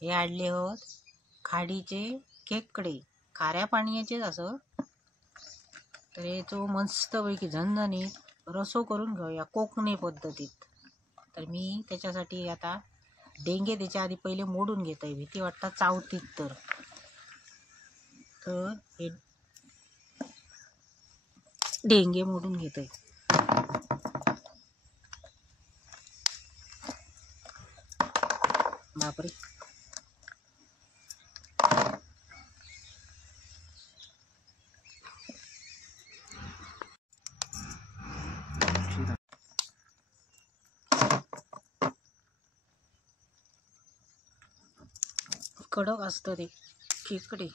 हे हाडले आहोत खाडीचे खेकडे, खाऱ्या पाण्याचेच असं. तर याचो मस्तपैकी झणझणीत रसो करून घेऊया कोकणी पद्धतीत. तर मी त्याच्यासाठी आता डेंगे त्याच्या आधी पहिले मोडून घेत आहे, भीती वाटतात चावतीत तर. हे डेंगे मोडून घेत आहे. बापरे, कडक असतं ते खेकडे.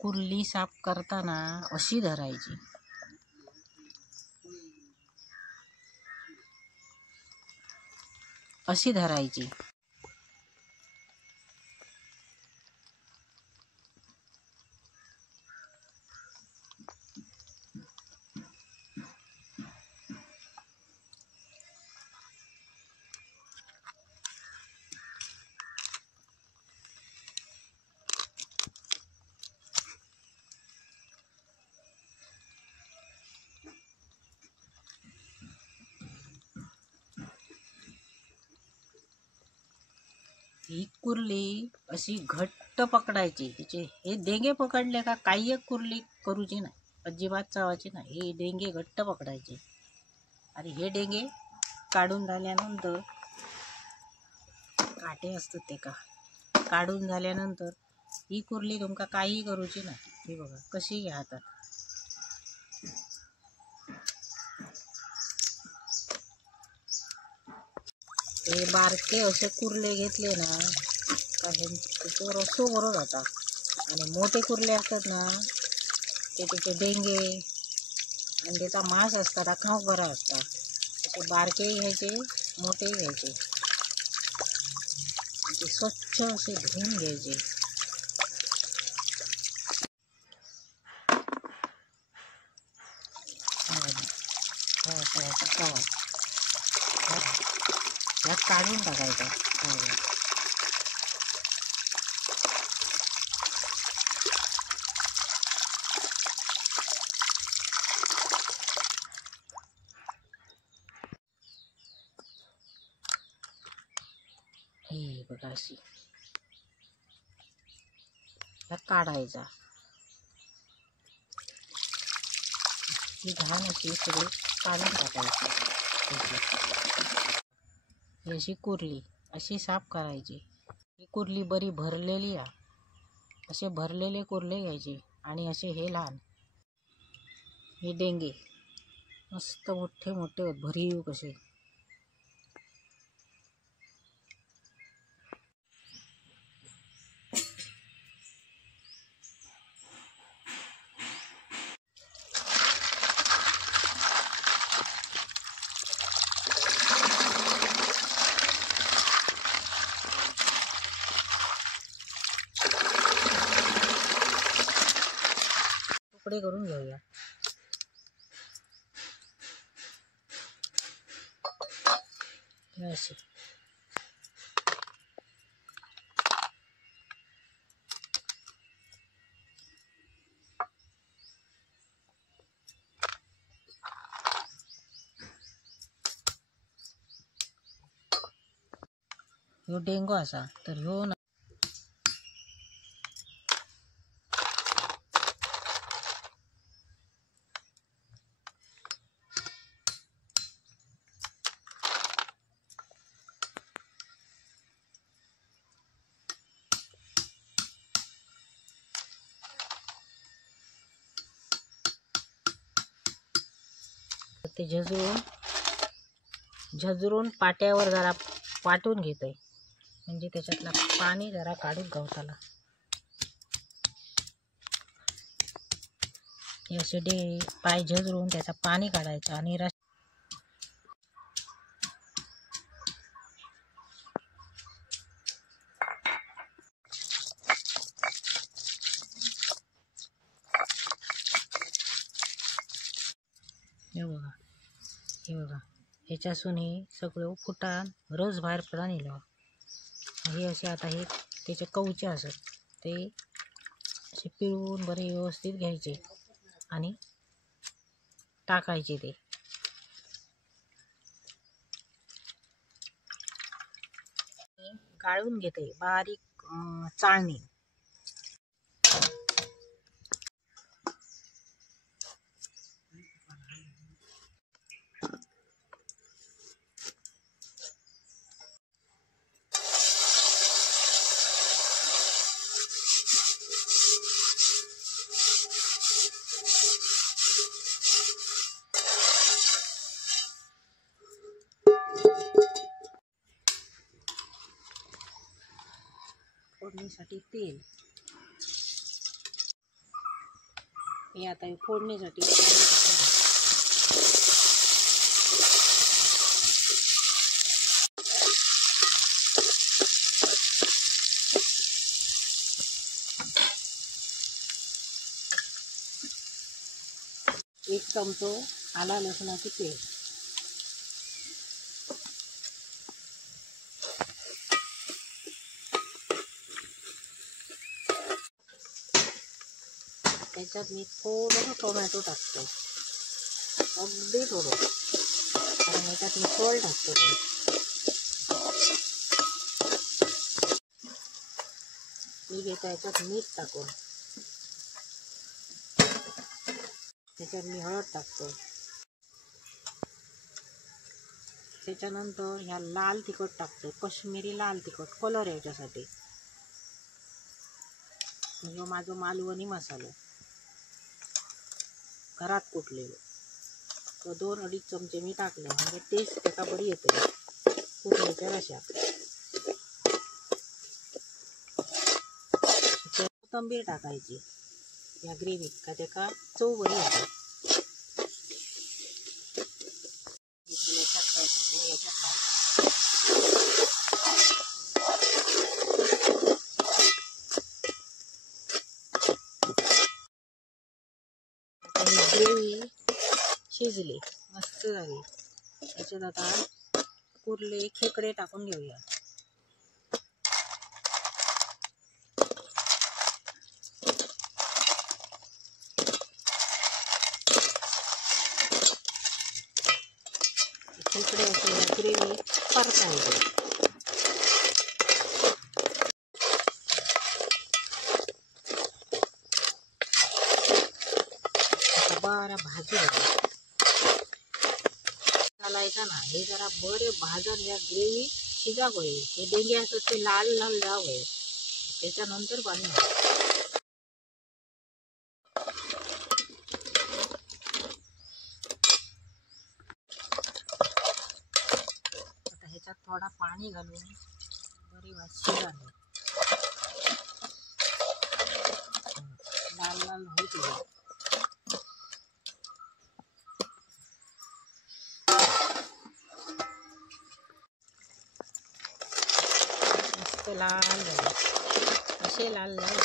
कुर्ली साफ करताना अशी धरायची, अशी धरायची. ही कुर्ली अशी घट्ट पकडायची. तिचे हे डेंगे पकडले का काही एक कुर्ली करूची नाही, अजिबात चावायची नाही. हे डेंगे घट्ट पकडायचे. आणि हे डेंगे काढून झाल्यानंतर काटे असतात ते काढून झाल्यानंतर ही कुर्ली तुमका काही करूची नाही. हे बघा कशी घ्या हातात. हे बारके असे कुर्ले घेतले ना का त्याचे रस्सो बरोबर जातात. आणि मोठे कुर्ले असतात ना ते त्याचे डेंगे आणि त्याचा मांस असतात अख्खाक बरा असतात. असे बारकेही घ्यायचे, मोठेही घ्यायचे. ते स्वच्छ असे धुवून घ्यायचे. यात काढून टाकायचं. हे बघा अशी यात काढायचा. ही घाण अशी सगळी काढून टाकायची. ही अशी कुर्ली अशी साफ करायची. ही कुर्ली बरी भरलेली आहे. असे भरलेले कुर्ले घ्यायचे आणि असे हे लहान हे डेंगे मस्त मोठे मोठे भरीव कसे. तुकडे करून घेऊया. असे ह्यो डेंगो असा तर ह्यो ते झजरून पाट्यावर जरा वाटून घेतोय, म्हणजे त्याच्यातलं पाणी जरा काढून गवताला. हे असे पाय झजरून त्याचं पाणी काढायचं आणि हे बघा ह्याच्यासून हे सगळं फुटान रस बाहेर पडा नेलं. हे असे आता हे त्याचे कवचे असत ते असे पिळून बरे व्यवस्थित घ्यायचे आणि टाकायचे. ते गाळून घेते बारीक चाळणी. फोडणीसाठी तेल. हे आता फोडणीसाठी एक चमचो आला लसणाची पेस्ट. त्याच्यात मी थोडंसं टोमॅटो टाकतो, अगदी थोडं, कारण याच्यात मी सॉल्ट टाकतो. मी घेतो याच्यात मीठ टाकून, त्याच्यात मी हळद टाकतो. त्याच्यानंतर ह्या लाल तिखट टाकतो, काश्मीरी लाल तिखट, कलर याच्यासाठी. म्हणजे माझं मालवणी मसाला घरात कुटलेलं, तर 2-2.5 चमचे मी टाकले, म्हणजे टेस्ट त्याचा बरी येते कुटण्याच्या रशात. कोथिंबीर टाकायची या ग्रेव्हीत, का त्याका चव बरी येते. ग्रेव्ही शिजली, मस्त झाली. याच्यात आता कुर्ले खेकडे टाकून घेऊया. खेकडे असे ग्रेव्ही परतायचे. बारा भाजी घालायचा ना, हे जरा बरे भाजून या ग्रेव्ही शिजावं. हे डेंगे असत ते लाल लाल जावं, त्याच्यानंतर पाणी. आता ह्याच्यात थोडा पाणी घालून बरी शिजावी, लाल लाल होती. लाल झाले, असे लाल झाले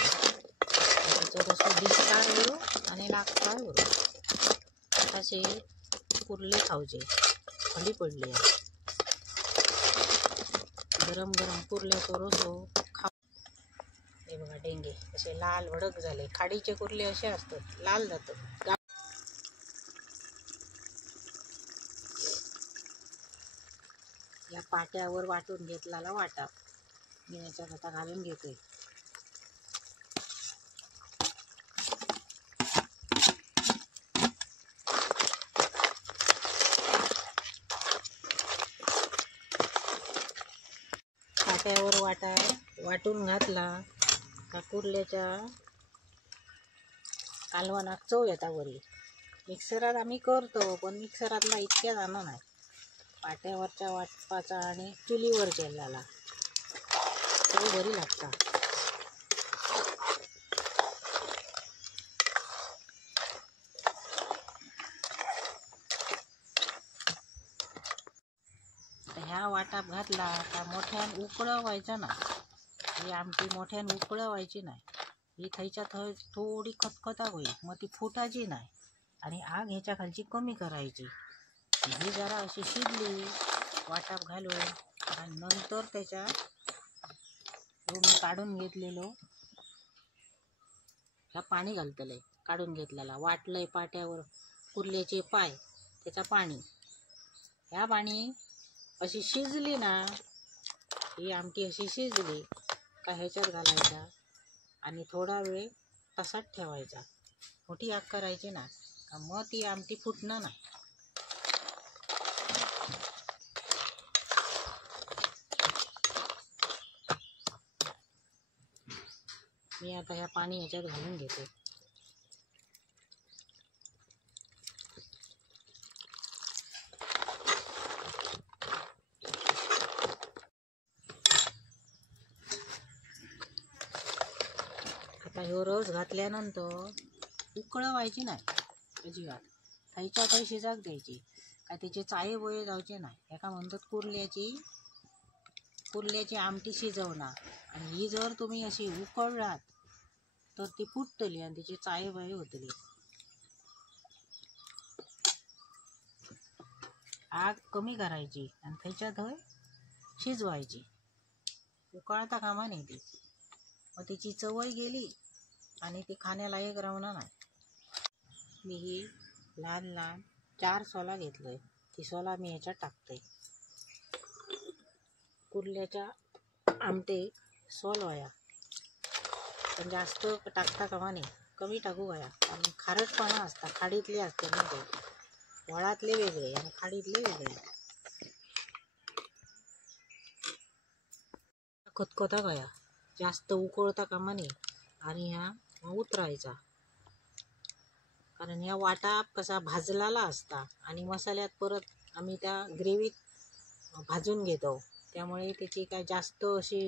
त्याच्यात दिसतात बरोबर आणि लागतात बरोबर. असे कुर्ले खाऊचे, खाली पडले. गरम गरम कुर्ले करोसो खा. हे बघा डेंगे असे लाल भडक झाले. खाडीचे कुर्ले असे असतात, लाल जातात. या पाट्यावर वाटून घेतलेला वाटा मी याच्यात आता घालून घेतोय. पाट्यावर वाटून घातला का कुर्ल्याच्या कालवणात चव येता वरी. मिक्सरात आम्ही करतो, पण मिक्सरातला इतक्या जाणं नाही. पाट्यावरच्या वाटपाचा आणि चुलीवर केलेला तो बरी लागता. ह्या वाटाप घातला का मोठ्यान उकळवायचा ना. ही आमटी मोठ्यान उकळवायची नाही. ही थैच्या थंय थोडी खतखता होईल, मग ती फुटायची नाही. आणि आग ह्याच्या खालची कमी करायची. ही जरा अशी शिजली वाटाप घालून आणि नंतर त्याच्या जो मी काढून घेतलेलो ह्या पाणी घालतलंय. काढून घेतलेला वाटलंय पाट्यावर कुर्ल्याचे पाय त्याचा पाणी. ह्या पाणी अशी शिजली ना, ही आमटी अशी शिजली का ह्याच्यात घालायचा आणि थोडा वेळ तसाच ठेवायचा. मोठी आग करायची ना, मग ती आमटी फुटणार नाही. मी आता ह्या पाणी ह्याच्यात घालून घेते. आता ह्यो रस घातल्यानंतर उकळवायची नाही अजिबात. थैच्या थै शिजाक द्यायची. काय त्याचे चाये बोये जावचे नाही. एका म्हणतात कुर्ल्याची आमटी शिजवणार. आणि ही जर तुम्ही अशी उकळलात तर ती फुटतली आणि तिचे चाये बोये होतली. आग कमी करायची आणि थैच्या थंय शिजवायची. उकळता कामा नाही ती, मग तिची चवय गेली आणि ती खाण्यालायक राहणार नाही. मी ही लहान लहान 4 सोला घेतलोय. ती सोला मी ह्याच्यात टाकते. कुर्ल्याच्या आमटे सोल वया, पण जास्त टाकता कामा नाही. कमी टाकू वया. आणि खारटपणा असता, खाडीतले असते ना ते. वळातले वेगळे आणि खाडीतले वेगळे. खतखता गया, जास्त उकळता कामा नाही. आणि ह्या उतरायचा, कारण ह्या वाटाप कसा भाजलेला असता आणि मसाल्यात परत आम्ही त्या ग्रेव्हीत भाजून घेतो. त्यामुळे त्याची काय जास्त अशी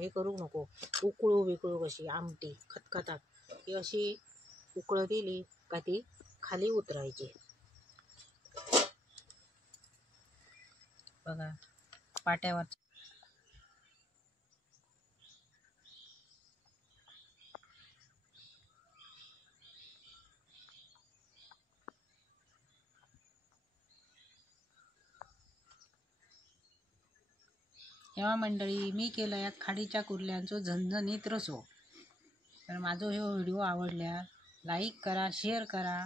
हे करू नको. उकळू कशी आमटी खतखतात ती अशी उकळ दिली का ती खाली उतरायची. बघा पाट्यावर तेव्हा मंडळी मी केलं या खाडीच्या कुर्ल्यांचो झणझणीत रसो. तर माझा हा व्हिडिओ आवडल्या लाईक करा, शेअर करा.